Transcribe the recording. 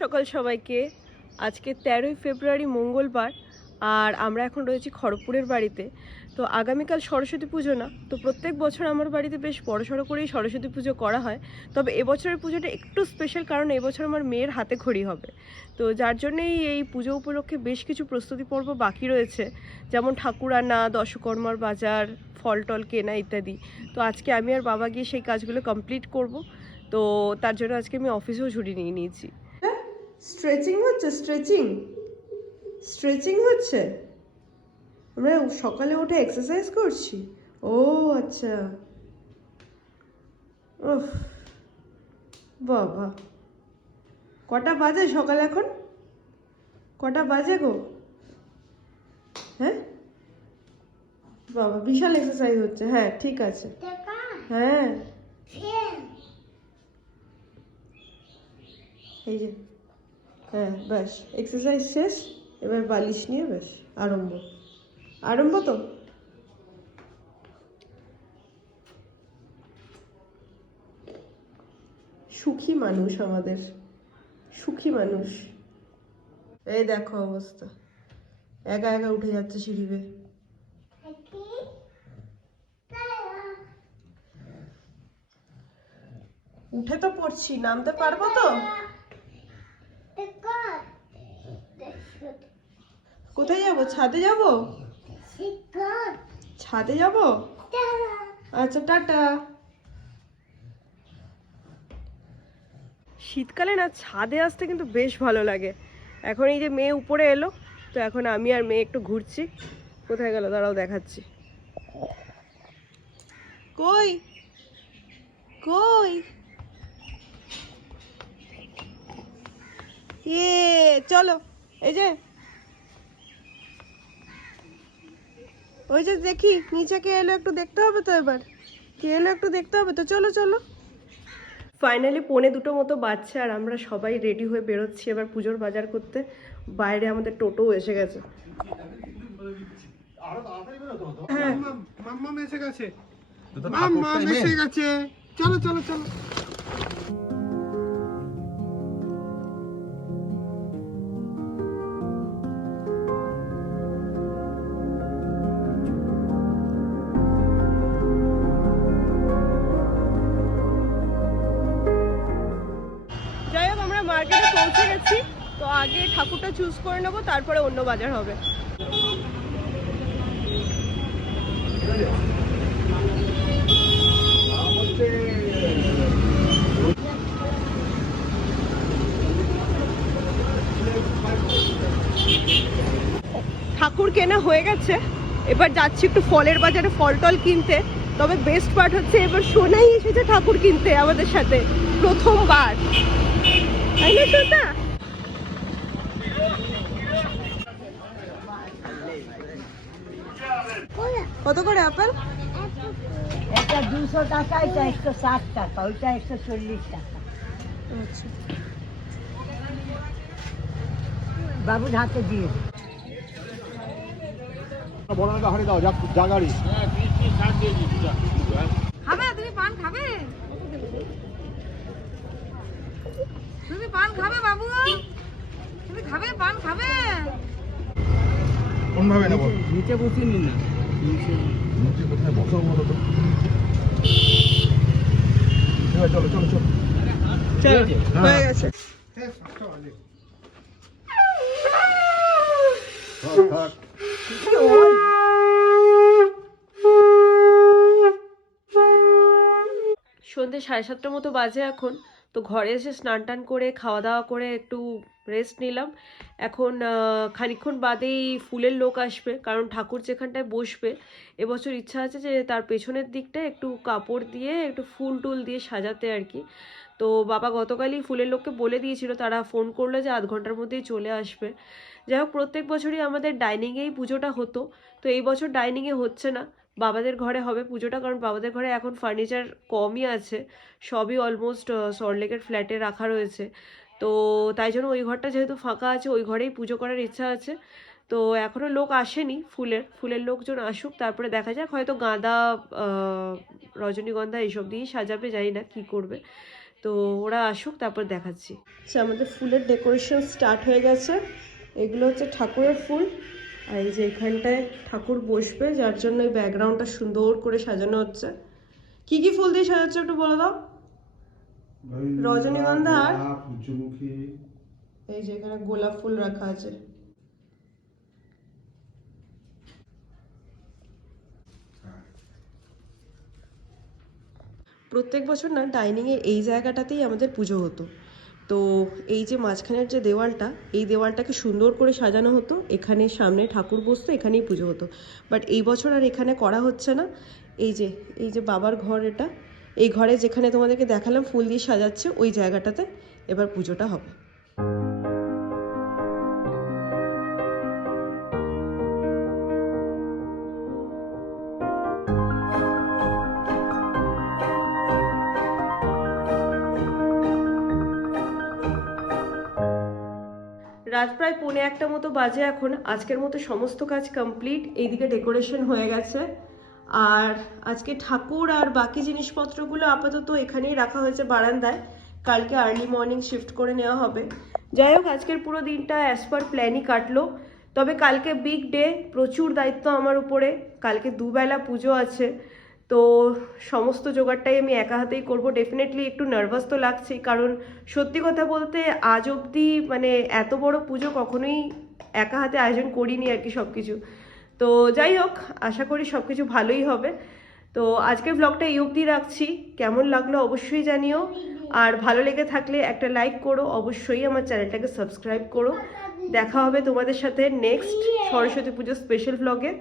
সকাল সবাইকে। আজকে 13ই ফেব্রুয়ারি মঙ্গলবার, আর আমরা এখন রয়েছি খড়গপুরের বাড়িতে। তো আগামীকাল সরস্বতী পুজো না, তো প্রত্যেক বছর আমার বাড়িতে বেশ বড়সড় করেই সরস্বতী পুজো করা হয়। তবে এবছরের পুজোটা একটু স্পেশাল, কারণ এবছর আমার মেয়ের হাতে খড়ি হবে। তো যার জন্যেই এই পুজো উপলক্ষে বেশ কিছু প্রস্তুতি পর্ব বাকি রয়েছে, যেমন ঠাকুর আনা, দশকর্মার বাজার, ফল টল কেনা ইত্যাদি। তো আজকে আমি আর বাবা গিয়ে সেই কাজগুলো কমপ্লিট করব। তো তার জন্য আজকে আমি অফিসেও ছুটি নিয়ে নিয়েছি। স্ট্রেচিং হচ্ছে, স্ট্রেচিং স্ট্রেচিং হচ্ছে। আমরা সকালে উঠে এক্সারসাইজ করছি। ও আচ্ছা, উফ বাবা, কটা বাজে সকালে এখন? কটা বাজে গো? হ্যাঁ বাবা, বিশাল এক্সারসাইজ হচ্ছে। হ্যাঁ ঠিক আছে। হ্যাঁ এই যে, হ্যাঁ ব্যাস এক্সারসাইজ শেষ। এবার বালিশ নিয়ে ব্যাস আরম্ভ। আরম্ভ তো। সুখী মানুষ আমাদের, সুখী মানুষ। এই দেখো অবস্থা, একা একা উঠে যাচ্ছে সিঁড়ি বেয়ে। উঠে তো পড়ছি, নামতে পারবো তো? কোথায় যাবো? ছাদে যাবো? ছাদে যাবো? আচ্ছা টাটা। শীতকালে না ছাদে আসতে কিন্তু বেশ ভালো লাগে। এখন এই যে মেয়ে উপরে এলো, তো এখন আমি আর মেয়ে একটু ঘুরছি। কোথায় গেল দাঁড়াও দেখাচ্ছি। কই কই চলো, এই যে ওই যে দেখি নিচে কে এলো, একটু দেখতে হবে তো, এবার কে এলো একটু দেখতে হবে তো, চলো চলো। ফাইনালি 1:45 মতো বাজছে, আর আমরা সবাই রেডি হয়ে বেরোচ্ছি এবার পুজোর বাজার করতে। বাইরে আমাদের টোটোও এসে গেছে। হ্যাঁ মাম্মা এসে গেছে, মাম্মা এসে গেছে, চলো চলো চলো। যাই হোক, আমরা মার্কেটে পৌঁছে গেছি। তো আগে ঠাকুরটা চুজ করে নেবো, তারপরে অন্য বাজার হবে। ঠাকুর কেনা হয়ে গেছে, এবার যাচ্ছি একটু ফলের বাজারে ফল টল কিনতে। তবে বেস্ট পার্ট হচ্ছে এবার সোনাই এসেছে ঠাকুর কিনতে আমাদের সাথে, প্রথমবার। তাই না সোনা? কত করে আপেল? এটা 200 টাকা, এটা 160 টাকা, ওইটা 140 টাকা। আচ্ছা, বাবুর হাতে দিয়ে বড়টা হারিয়ে দাও, যা গাড়ি। খাবে তুমি পান খাবে? তুমি পান খাবে বাবু? তুমি খাবে পান খাবে? কোন ভাবে নেবো? নিচে বসিয়ে নিন না। নিচে কোথায় বসাবো বলো তো? চলো চলো চলো। চলো হয়ে গেছে। সন্ধ্যে 7:30 মতো বাজে এখন। তো ঘরে এসে স্নান টান করে খাওয়া দাওয়া করে একটু রেস্ট নিলাম। এখন খানিকক্ষণ বাদেই ফুলের লোক আসবে, কারণ ঠাকুর যেখানটায় বসবে এবছর ইচ্ছা আছে যে তার পেছনের দিকটায় একটু কাপড় দিয়ে একটু ফুল টুল দিয়ে সাজাতে আর কি। তো বাবা গতকালই ফুলের লোককে বলে দিয়েছিল, তারা ফোন করলো যে 1/2 ঘন্টার মধ্যেই চলে আসবে। যাই হোক, প্রত্যেক বছরই আমাদের ডাইনিংয়েই পুজোটা হতো, তো এই বছর ডাইনিংয়ে হচ্ছে না, বাবাদের ঘরে হবে পুজোটা। কারণ বাবাদের ঘরে এখন ফার্নিচার কমই আছে, সবই অলমোস্ট সল্টলেকের ফ্ল্যাটে রাখা রয়েছে। তো তাই জন্য ওই ঘরটা যেহেতু ফাঁকা আছে, ওই ঘরেই পুজো করার ইচ্ছা আছে। তো এখনও লোক আসেনি, ফুলের লোকজন আসুক, তারপরে দেখা যাক, হয়তো গাঁদা, রজনীগন্ধা এইসব দিয়েই সাজাবে, জানি না কী করবে। তো ওরা আসুক তারপর দেখাচ্ছি। আচ্ছা, আমাদের ফুলের ডেকোরেশন স্টার্ট হয়ে গেছে। এগুলো হচ্ছে ঠাকুরের ফুল, আর এই যে এখানটায় ঠাকুর বসবে, যার জন্য এই ব্যাকগ্রাউন্ডটা সুন্দর করে সাজানো হচ্ছে। কি কি ফুল দিয়ে সাজাচ্ছে একটু বলে দাও। রজনীগন্ধা আর সূর্যমুখী। এই যে এখানে গোলাপ ফুল রাখা আছে। প্রত্যেক বছর না ডাইনিংয়ে এই জায়গাটাতেই আমাদের পুজো হতো। তো এই যে মাঝখানের যে দেওয়ালটা, এই দেওয়ালটাকে সুন্দর করে সাজানো হতো, এখানে সামনে ঠাকুর বসতো, এখানেই পুজো হতো। বাট এই বছর আর এখানে করা হচ্ছে না। এই যে বাবার ঘর, এটা এই ঘরে যেখানে তোমাদেরকে দেখালাম ফুল দিয়ে সাজাচ্ছে, ওই জায়গাটাতে এবার পুজোটা হবে। রাত প্রায় 1:45 মতো বাজে এখন। আজকের মতো সমস্ত কাজ কমপ্লিট। এইদিকে ডেকোরেশন হয়ে গেছে, আর আজকে ঠাকুর আর বাকি জিনিসপত্রগুলো আপাতত এখানেই রাখা হয়েছে বারান্দায়। কালকে আর্লি মর্নিং শিফট করে নেওয়া হবে। যাই হোক, আজকের পুরো দিনটা অ্যাজ পার প্ল্যানই কাটলো। তবে কালকে বিগ ডে, প্রচুর দায়িত্ব আমার উপরে। কালকে দুবেলা পুজো আছে, তো সমস্ত জোগাড়টাই আমি একা হাতেই করবো। ডেফিনেটলি একটু নার্ভাস তো লাগছেই, কারণ সত্যি কথা বলতে আজ অবধি মানে এত বড় পুজো কখনোই একা হাতে আয়োজন করিনি আর কি সব কিছু। তো যাই হোক, আশা করি সব কিছু ভালোই হবে। তো আজকের ব্লগটা এই অবধি রাখছি। কেমন লাগলো অবশ্যই জানিও, আর ভালো লেগে থাকলে একটা লাইক করো, অবশ্যই আমার চ্যানেলটাকে সাবস্ক্রাইব করো। দেখা হবে তোমাদের সাথে নেক্সট সরস্বতী পুজো স্পেশাল ব্লগে।